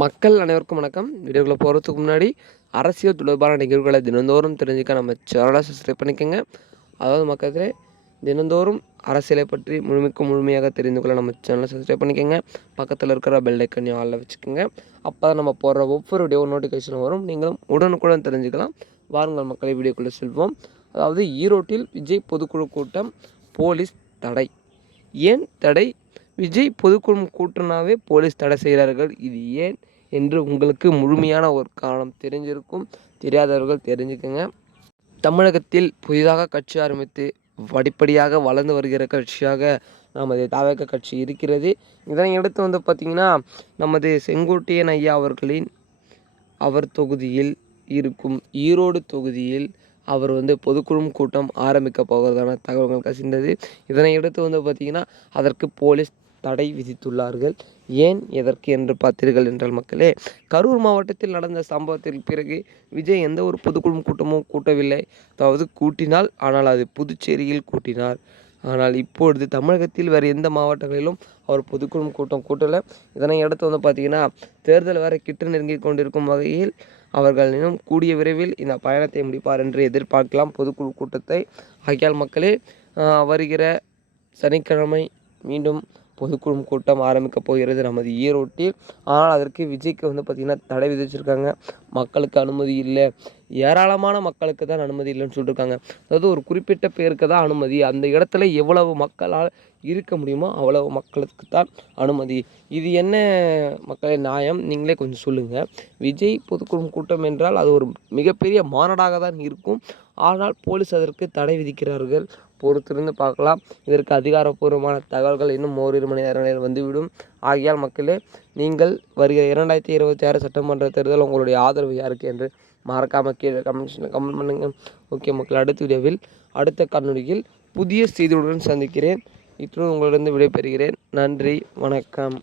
மக்கள் அனைவருக்கும் வணக்கம். வீடியோக்குள்ளே போகிறதுக்கு முன்னாடி அரசியல் தொடர்பான நிகழ்வுகளை தினந்தோறும் தெரிஞ்சுக்க நம்ம சேனலை சப்ஸ்கிரைப் பண்ணிக்கோங்க. அதாவது மக்களே தினந்தோறும் அரசியலை பற்றி முழுமைக்கு முழுமையாக தெரிந்து கொள்ள நம்ம சேனலை சப்ஸ்கிரைப் பண்ணிக்கோங்க. பக்கத்தில் இருக்கிற பெல் ஐக்கனையும் ஆளில் வச்சுக்கோங்க. அப்போ தான் நம்ம போடுற ஒவ்வொரு வீடியோ நோட்டிஃபிகேஷன் வரும். நீங்களும் உடனுக்குடன் தெரிஞ்சுக்கலாம். வாருங்கள் மக்களை வீடியோக்குள்ளே செல்வோம். அதாவது ஈரோட்டில் விஜய் பொதுக்குழு கூட்டம் போலீஸ் தடை. ஏன் தடை? விஜய் பொதுக்குழு கூட்டனாவே போலீஸ் தடை செய்கிறார்கள். இது ஏன் என்று உங்களுக்கு முழுமையான ஒரு காரணம் தெரிஞ்சிருக்கும். தெரியாதவர்கள் தெரிஞ்சுக்கங்க. தமிழகத்தில் புதிதாக கட்சி ஆரம்பித்து படிப்படியாக வளர்ந்து வருகிற கட்சியாக நமது தாவக கட்சி இருக்கிறது. இதனை அடுத்து வந்து பார்த்திங்கன்னா நமது செங்கோட்டையன் ஐயா அவர்களின் அவர் தொகுதியில் இருக்கும் ஈரோடு தொகுதியில் அவர் வந்து பொதுக்குழு கூட்டம் ஆரம்பிக்க போகிறதான தகவல்கள் கசிந்தது. இதனை அடுத்து வந்து பார்த்திங்கன்னா அதற்கு போலீஸ் தடை விதித்துள்ளார்கள். ஏன் எதற்கு என்று பார்த்தீர்கள் என்றால் மக்களே கரூர் மாவட்டத்தில் நடந்த சம்பவத்திற்கு பிறகு விஜய் எந்த ஒரு பொதுக்குழு கூட்டமும் கூட்டவில்லை. அதாவது கூட்டினால் ஆனால் அது புதுச்சேரியில் கூட்டினார். ஆனால் இப்பொழுது தமிழகத்தில் வேறு எந்த மாவட்டங்களிலும் அவர் பொதுக்குழு கூட்டம் கூட்டலை. இதனை அடுத்து வந்து பார்த்திங்கன்னா தேர்தல் வேறு கிட்ட நெருங்கி கொண்டிருக்கும் வகையில் அவர்கள் இன்னும் கூடிய விரைவில் இந்த பயணத்தை முடிப்பார் என்று எதிர்பார்க்கலாம். பொதுக்குழு கூட்டத்தை. ஆகியால் மக்களே வருகிற சனிக்கிழமை மீண்டும் பொதுக்குழு கூட்டம் ஆரம்பிக்க போகிறது. நமது ஈரோட்டில் ஆனால் அதற்கு விஜய்க்கு வந்து பார்த்திங்கன்னா தடை விதிச்சிருக்காங்க. மக்களுக்கு அனுமதி இல்லை. ஏராளமான மக்களுக்கு தான் அனுமதி இல்லைன்னு சொல்லியிருக்காங்க அதாவது ஒரு குறிப்பிட்ட பேருக்கு தான் அனுமதி. அந்த இடத்துல எவ்வளவு மக்களால் இருக்க முடியுமோ அவ்வளவு மக்களுக்கு தான் அனுமதி. இது என்ன மக்களே நியாயம்? நீங்களே கொஞ்சம் சொல்லுங்கள் விஜய் பொதுக்குழு கூட்டம் என்றால் அது ஒரு மிகப்பெரிய மாநாடாக தான் இருக்கும். ஆனால் போலீஸ் அதற்கு தடை விதிக்கிறார்கள். பொறுத்திருந்து பார்க்கலாம். இதற்கு அதிகாரப்பூர்வமான தகவல்கள் இன்னும் ஓரிரு மணி நேரங்களில் வந்துவிடும். ஆகியால் மக்களே நீங்கள் வருகிற இரண்டாயிரத்தி இருபத்தி ஆறு சட்டமன்ற தேர்தல் உங்களுடைய ஆதரவு யாருக்கு என்று மறக்காமல் கீழே கமெண்ட்ஸில் கமெண்ட் பண்ணுங்கள் ஓகே மக்கள் அடுத்த வீடியோவில் அடுத்த காணொலியில் புதிய செய்தியுடன் சந்திக்கிறேன். இத்துடன் உங்களிடம் விடைபெறுகிறேன். நன்றி வணக்கம்.